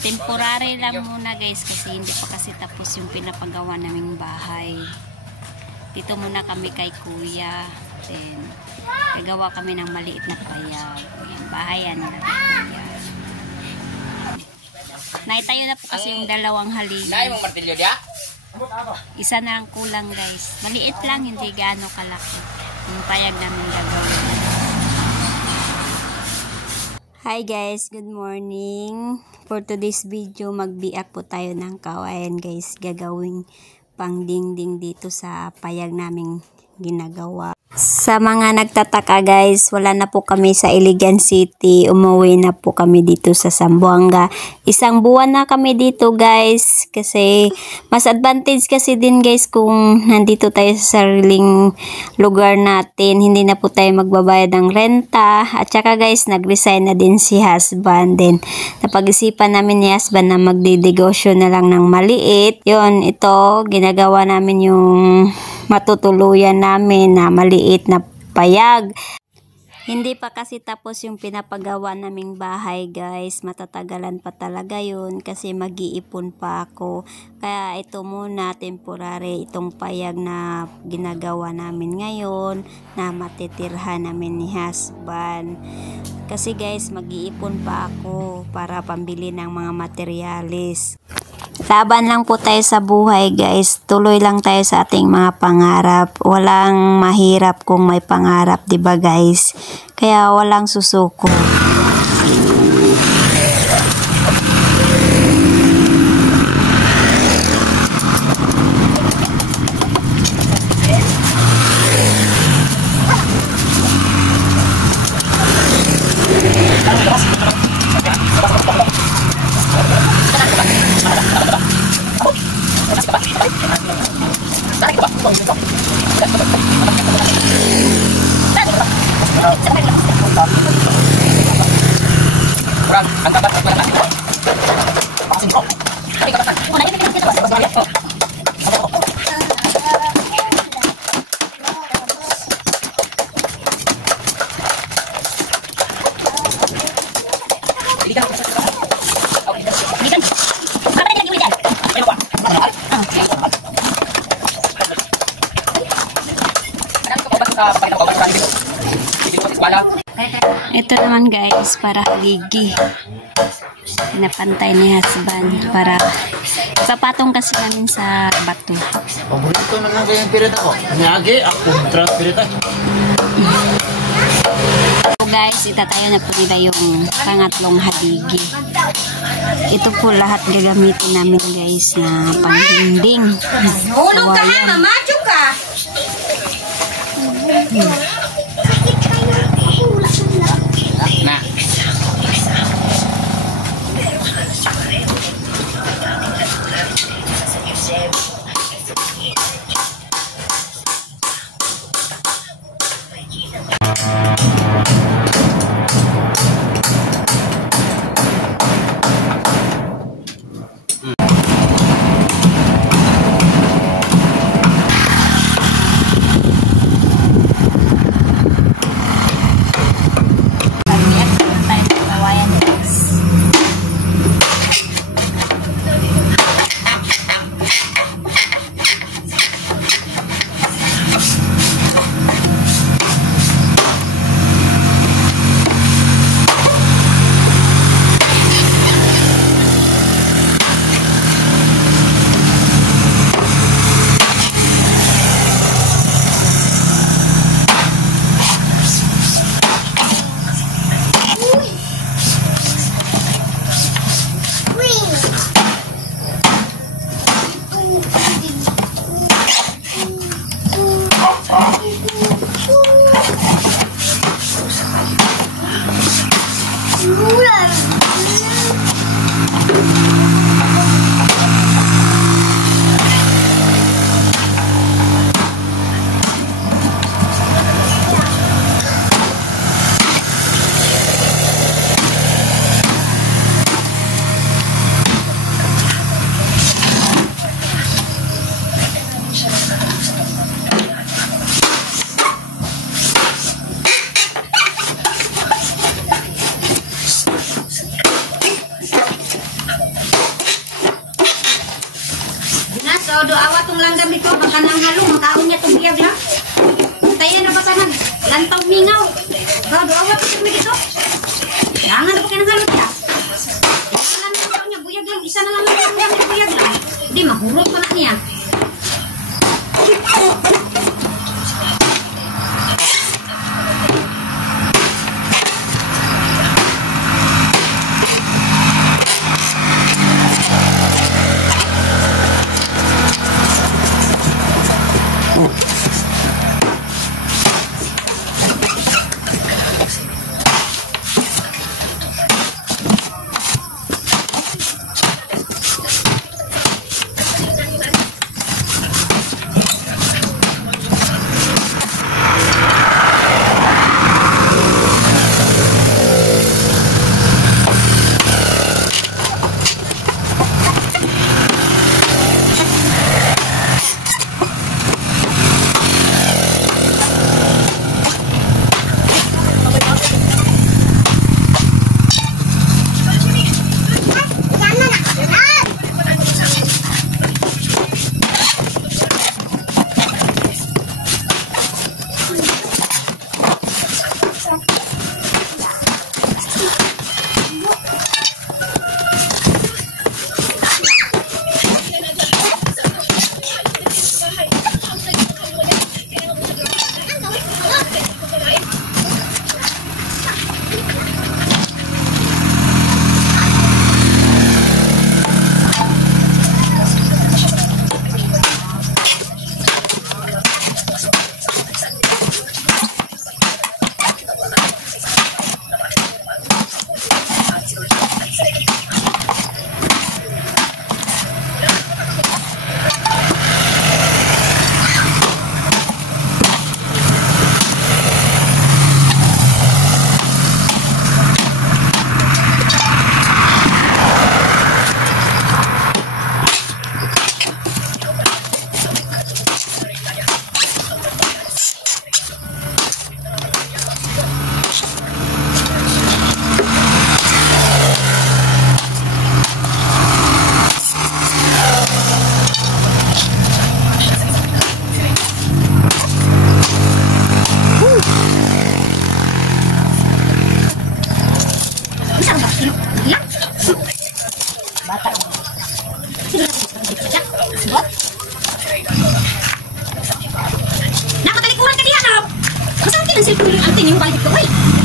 Temporary lang muna guys kasi hindi pa kasi tapos yung pinapagawa naming bahay. Dito muna kami kay kuya. Then, gagawa kami ng maliit na payag. Ayan, bahayan nila kay kuya. Naitayo na po kasi yung dalawang haligi. Isa na ang kulang guys. Maliit lang, hindi gaano kalaki. Yung payag namin gagawin. Hi guys, good morning. For today's video, magbiak po tayo ng kawayan guys. Gagawing pang dingding dito sa payag naming ginagawa. Sa mga nagtataka guys, wala na po kami sa Iligan City. Umuwi na po kami dito sa Zamboanga. Isang buwan na kami dito guys. Kasi mas advantage kasi din guys kung nandito tayo sa sariling lugar natin. Hindi na po tayo magbabayad ng renta. At saka guys, nag-resign na din si husband. Then napag-isipan namin ni husband na magdidegosyo na lang ng maliit. Yun, ito, ginagawa namin yung matutuluyan namin na maliit na payag. Hindi pa kasi tapos yung pinapagawa naming bahay guys. Matatagalan pa talaga yun kasi mag-iipon pa ako. Kaya ito muna temporary itong payag na ginagawa namin ngayon na matitirhan namin ni husband. Kasi guys, mag-iipon pa ako para pambili ng mga materyales. Laban lang po tayo sa buhay guys. Tuloy lang tayo sa ating mga pangarap. Walang mahirap kung may pangarap, 'di ba guys? Kaya walang susuko. Ito naman guys, para haligi. Pinapantay ni husband para ipapatong kasi namin sa bato. Paborito na lang kayong pirita ko. Niyagi, ako trap pirita. So guys, itatayo na po nila yung pangatlong haligi. Ito po lahat gagamitin namin guys na pangdingding. Hulog ka ha, mamacho ka! Na. So, do awat tong langgam dito, baka nang halong, makaon niya itong biyag lang. Tayo na ba sana? Lantaw mingaw. So, do awat itong dito. Jangan na pa kayo ng halong niya. Isa na lang daw niya, buyag lang. Isa na lang niya, buyag lang. Hindi, mahurot pa na niya. Nakatalikuran ka diyan, ah! Masakit ang cellphone yung antin yung balik ko, ay!